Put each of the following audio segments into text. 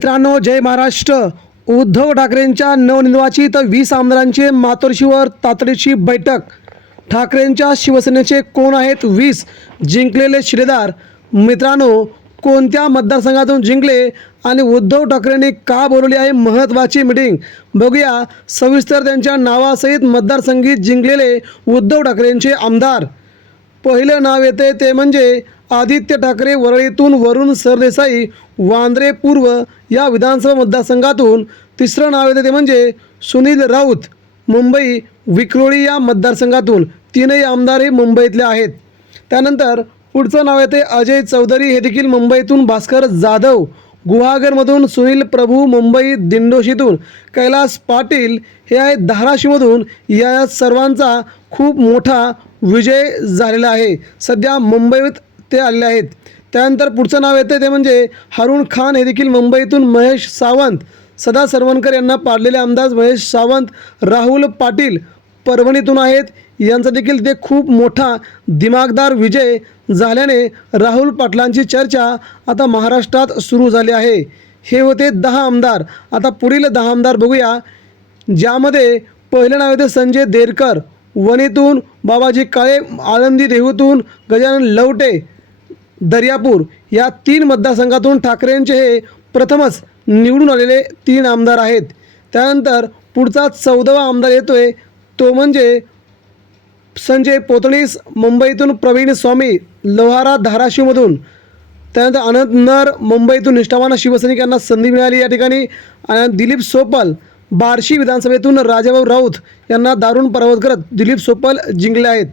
मित्रांनो जय महाराष्ट्र. उद्धव ठाकरेंच्या नवनिर्वाचित वीस आमदारांचे मातोश्रीवर तातडीची बैठक. ठाकरेंच्या शिवसेनेचे कोण आहेत वीस? जिंकलेले शिरेदार. मित्रांनो कोणत्या मतदारसंघातून जिंकले आणि उद्धव ठाकरेंनी का बोलवली आहे महत्त्वाची मिटिंग? बघूया. सविस्तर त्यांच्या नावासहित मतदारसंघी जिंकलेले उद्धव ठाकरेंचे आमदार. पहिलं नाव येते ते म्हणजे आदित्य ठाकरे वरळीतून वरुण सरदेसाई वांद्रे पूर्व या विधानसभा मतदारसंघातून तिसरं नाव येतं ते म्हणजे सुनील राऊत. मुंबई विक्रोळी या मतदारसंघातून तीनही आमदार हे मुंबईतले आहेत. त्यानंतर पुढचं नाव येते अजय चौधरी. हे देखील मुंबईतून भास्कर जाधव. गुहागरमधून सुनील प्रभू मुंबई दिंडोशीतून कैलास पाटील. हे आहेत धाराशिवमधून या सर्वांचा खूप मोठा विजय झालेला आहे. सध्या मुंबईत ते आलेले आहेत. त्यानंतर पुढचं नाव येतं ते म्हणजे हरुण खान हे देखील मुंबईतून महेश सावंत. सदा सरवणकर यांना पाडलेले आमदार महेश सावंत राहुल पाटील परभणीतून आहेत. यांचा देखील ते खूप मोठा दिमागदार विजय झाल्याने राहुल पाटलांची चर्चा आता महाराष्ट्रात सुरू झाली आहे. हे होते दहा आमदार. आता पुढील दहा आमदार बघूया ज्यामध्ये पहिलं नाव येते संजय देरकर. वणीतून बाबाजी काळे आळंदी देहूतून गजानन लवटे. दर्यापूर या तीन मतदारसंघातून ठाकरेंचे हे प्रथमच निवडून आलेले तीन आमदार आहेत. त्यानंतर पुढचा चौदावा आमदार येतोय तो म्हणजे संजय पोतणीस मुंबईतून प्रवीण स्वामी लोहारा धाराशिवमधून. त्यानंतर अनंत नर मुंबईतून निष्ठावान शिवसैनिक यांना संधी मिळाली या ठिकाणी. आणि दिलीप सोपल बार्शी विधानसभेतून राजाभाऊ राऊत यांना दारुण पराभूत करत दिलीप सोपल जिंकले आहेत.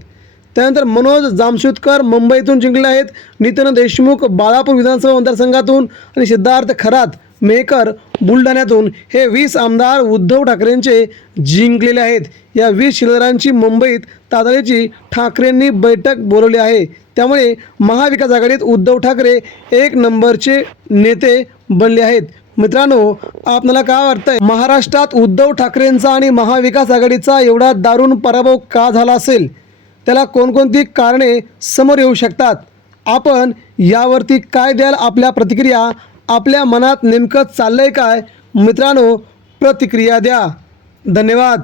त्यानंतर मनोज जामशुतकर मुंबईतून जिंकले आहेत. नितीन देशमुख बाळापूर विधानसभा मतदारसंघातून आणि सिद्धार्थ खरात मेकर बुलढाण्यातून हे वीस आमदार उद्धव ठाकरेंचे जिंकलेले आहेत. या वीस शिलेदारांची मुंबईत तातडीची ठाकरेंनी बैठक बोलवली आहे. त्यामुळे महाविकास आघाडीत उद्धव ठाकरे एक नंबरचे नेते बनले आहेत. मित्रांनो आपल्याला काय वाटतंय? महाराष्ट्रात उद्धव ठाकरेंचा आणि महाविकास आघाडीचा एवढा दारुण पराभव का झाला असेल? त्याला कोणकोणती कारणे समोर येऊ शकतात? आपण यावरती काय द्याल आपल्या प्रतिक्रिया? आपल्या मनात नेमकं आहे काय? मित्रांनो प्रतिक्रिया द्या. धन्यवाद.